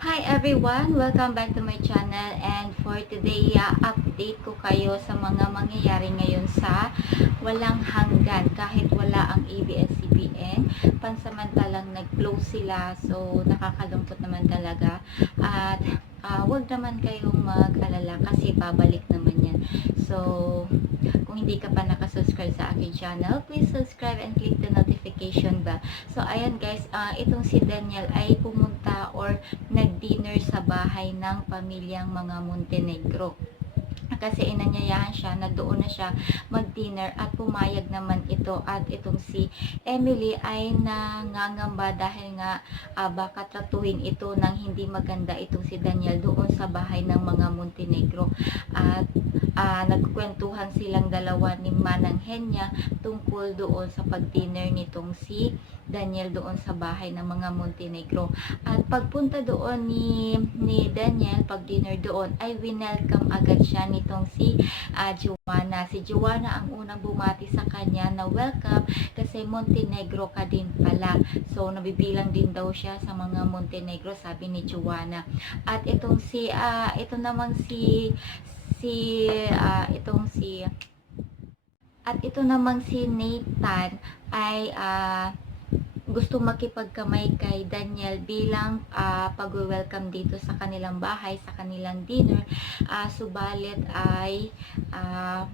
Hi everyone! Welcome back to my channel, and for today, update ko kayo sa mga mangyayari ngayon sa walang hanggan. Kahit wala ang ABS-CBN, pansamantalang nag-close sila, so nakakalungkot naman talaga. At wag naman kayong mag-alala kasi babalik naman yan. So, kung hindi ka pa nakasubscribe sa aking channel, please subscribe and click the notification bell. So, ayan guys, itong si Daniel ay pumunta or nag-dinner sa bahay ng pamilyang mga Montenegro. Kasi inanyayahan siya na doon na siya mag-dinner at pumayag naman ito, at itong si Emily ay nangangamba dahil nga baka tratuhin ito ng hindi maganda itong si Daniel doon sa bahay ng mga Montenegro. At nagkwentuhan silang dalawa ni Manang Henya tungkol doon sa pag-dinner nitong si Daniel doon sa bahay ng mga Montenegro. At pagpunta doon ni Daniel, pag dinner doon, ay winelcome agad siya nitong si Joanna. Si Joanna ang unang bumati sa kanya na welcome kasi Montenegro ka din pala. So, nabibilang din daw siya sa mga Montenegro, sabi ni Joanna. At itong ito namang ito namang si Nathan ay gusto makipagkamay kay Daniel bilang pag-welcome dito sa kanilang bahay, sa kanilang dinner. Subalit ay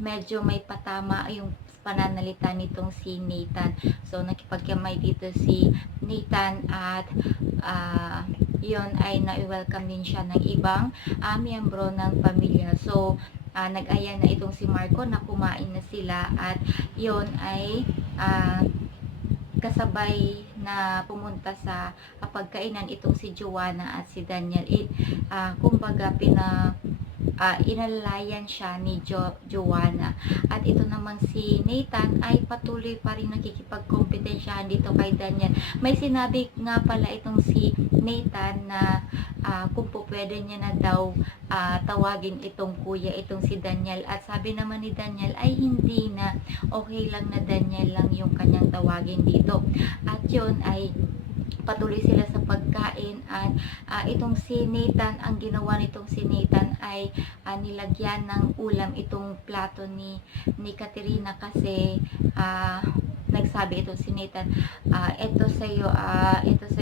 medyo may patama yung pananalita nitong si Nathan. So, nakipagkamay dito si Nathan at yon ay na-welcome din siya ng ibang miyembro ng pamilya. So, nag-aya na itong si Marco na kumain na sila, at yon ay kasabay na pumunta sa pagkainan itong si Joanna at si Daniel. Kumbaga inalayan siya ni Joanna. At ito naman si Nathan ay patuloy pa rin nakikipagkompetensyahan dito kay Daniel. May sinabi nga pala itong si Nathan na kung po pwede niya na daw tawagin itong kuya, itong si Daniel. At sabi naman ni Daniel ay hindi na, okay lang na Daniel lang yung kanyang tawagin dito. At yun ay patuloy sila sa pagkain. At itong si Nathan, ang ginawa nitong si Nathan ay nilagyan ng ulam itong plato ni Katerina kasi nagsabi ito si Nathan, ito sa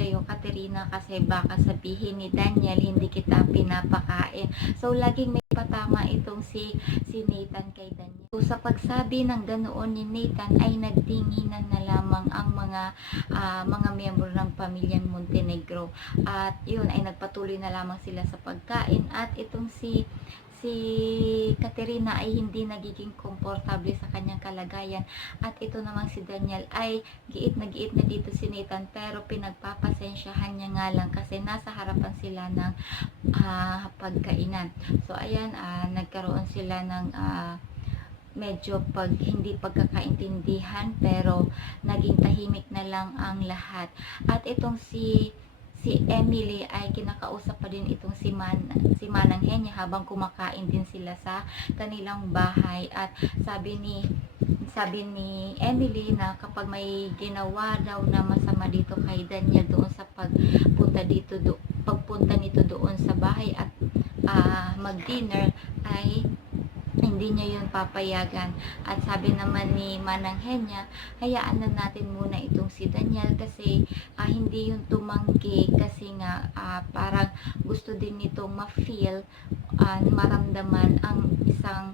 iyo Katerina, kasi baka sabihin ni Daniel hindi kita pinapakain. So laging may patama itong si Nathan kay Daniel. So sa pagsabi ng ganoon ni Nathan ay nagtinginan na lamang ang mga miyembro ng pamilyang Montenegro. At yun ay nagpatuloy na lamang sila sa pagkain, at itong si Katerina ay hindi nagiging komportable sa kanyang kalagayan. At ito naman si Daniel ay giit na dito si Nathan, pero pinagpapasensyahan niya nga lang kasi nasa harapan sila ng pagkainan. So ayan, nagkaroon sila ng medyo hindi pagkakaintindihan, pero naging tahimik na lang ang lahat. At itong si Emily ay kinakausap pa din itong si Manang Henya habang kumakain din sila sa kanilang bahay. At sabi ni Emily na kapag may ginawa daw na masama dito kay Daniel doon sa pagpunta nito doon sa bahay at mag-dinner, ay hindi niya yun papayagan. At sabi naman ni Manang Henya, hayaan na natin muna itong si Daniel kasi hindi yun tumanggi, kasi nga parang gusto din nitong ma-feel, maramdaman ang isang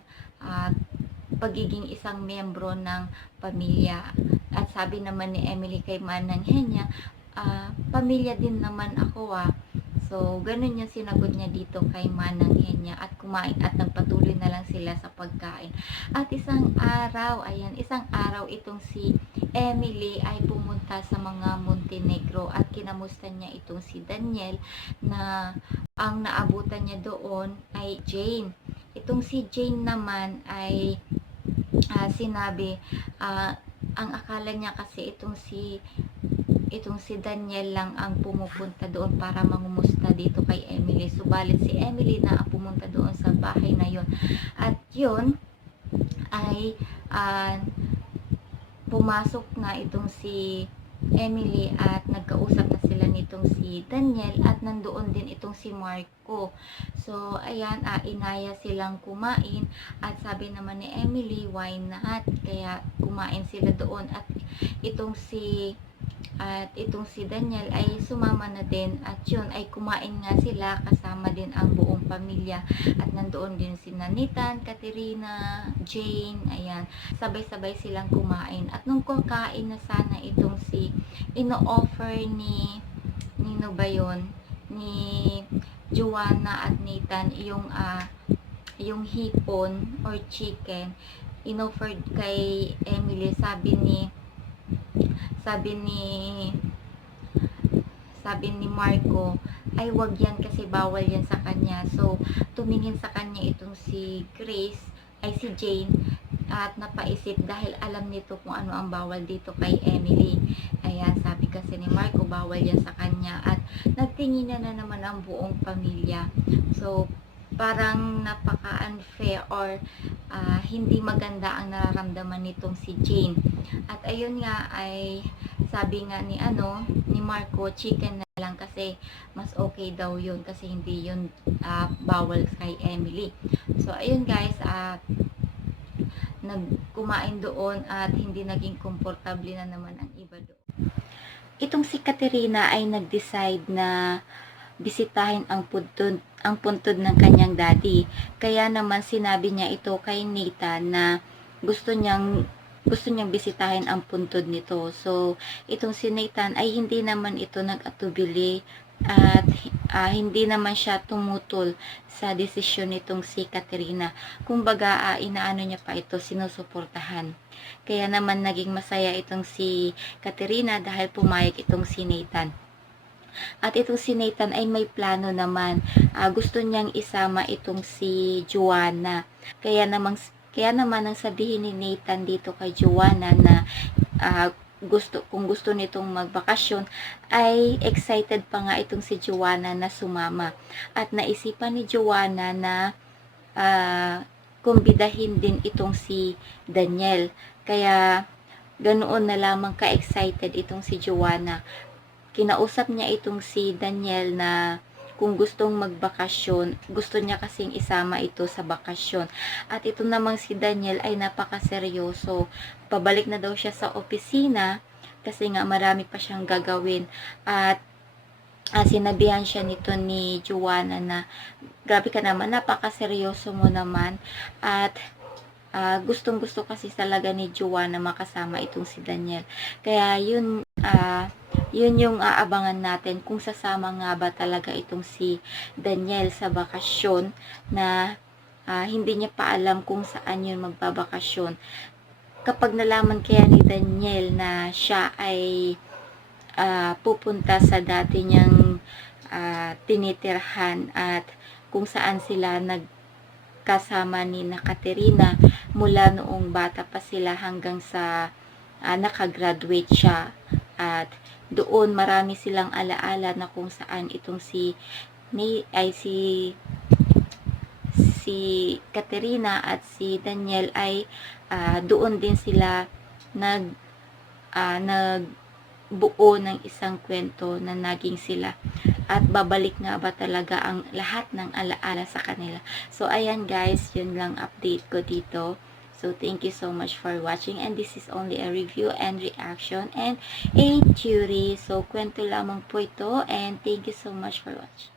pagiging isang miyembro ng pamilya. At sabi naman ni Emily kay Manang Henya, pamilya din naman ako. So, ganun yung sinagot niya dito kay Manang Henya, at kumain at nagpatuloy na lang sila sa pagkain. At isang araw itong si Emily ay pumunta sa mga Montenegro at kinamusta niya itong si Daniel, na ang naabutan niya doon ay Jane. Itong si Jane naman ay sinabi, ang akala niya kasi itong si Daniel lang ang pumupunta doon para mangumusta dito kay Emily. Subalit si Emily na ang pumunta doon sa bahay na yon. At yun ay pumasok na itong si Emily at nagkausap na sila nitong si Daniel at nandoon din itong si Marco. So, ayan, inaya silang kumain at sabi naman ni Emily, why not? Kaya kumain sila doon at itong si Daniel ay sumama na din at yun ay kumain nga sila kasama din ang buong pamilya at nandoon din si Nathan, Katerina, Jane, ayan, sabay-sabay silang kumain at nung kakain na sana itong si ino-offer ni Nino ba yun? Ni Joanna at Nathan yung hipon or chicken inoffered kay Emily, sabi ni Marco ay wag yan kasi bawal yan sa kanya. So tumingin sa kanya itong si Jane at napaisip dahil alam nito kung ano ang bawal dito kay Emily. Ayan, sabi kasi ni Marco bawal yan sa kanya at nagtingin na naman ang buong pamilya. So parang napaka-unfair or hindi maganda ang nararamdaman nitong si Jane. At ayun nga ay sabi nga ni Marco, chicken na lang kasi mas okay daw yun kasi hindi yun bawal kay Emily. So ayun guys, nagkumain doon at hindi naging komportable na naman ang iba doon. Itong si Katerina ay nag-decide na bisitahin ang puntod ng kanyang daddy. Kaya naman sinabi niya ito kay Nathan na gusto niyang bisitahin ang puntod nito. So, itong si Nathan ay hindi naman ito nag-atubili at hindi naman siya tumutol sa desisyon nitong si Katerina. Kumbaga, inaano niya pa ito, sinusuportahan. Kaya naman naging masaya itong si Katerina dahil pumayag itong si Nathan. At itong si Nathan ay may plano naman. Gusto niyang isama itong si Joanna. Kaya naman ang sabihin ni Nathan dito kay Joanna na kung gusto nitong magbakasyon ay excited pa nga itong si Joanna na sumama. At naisipan ni Joanna na kumbidahin din itong si Daniel. Kaya ganoon na lamang ka-excited itong si Joanna. Kinausap niya itong si Daniel na kung gustong magbakasyon, gusto niya kasing isama ito sa bakasyon. At ito namang si Daniel ay napakaseryoso. Pabalik na daw siya sa opisina kasi nga marami pa siyang gagawin. At sinabihan siya nito ni Joanna na grabe ka naman, napakaseryoso mo naman. At gustong gusto kasi talaga ni Joanna makasama itong si Daniel. Kaya yun yung aabangan natin kung sasama nga ba talaga itong si Daniel sa bakasyon na hindi niya pa alam kung saan yun magbabakasyon. Kapag nalaman kaya ni Daniel na siya ay pupunta sa dati niyang tinitirhan at kung saan sila nagkasama ni Katerina mula noong bata pa sila hanggang sa nakagraduate siya, at doon marami silang alaala na kung saan itong si Katerina at si Daniel ay doon din sila nagbuo ng isang kwento na naging sila. At babalik nga ba talaga ang lahat ng alaala sa kanila. So ayan guys, yun lang update ko dito. So, thank you so much for watching, and this is only a review and reaction and a theory. So, kwento lamang po ito, and thank you so much for watching.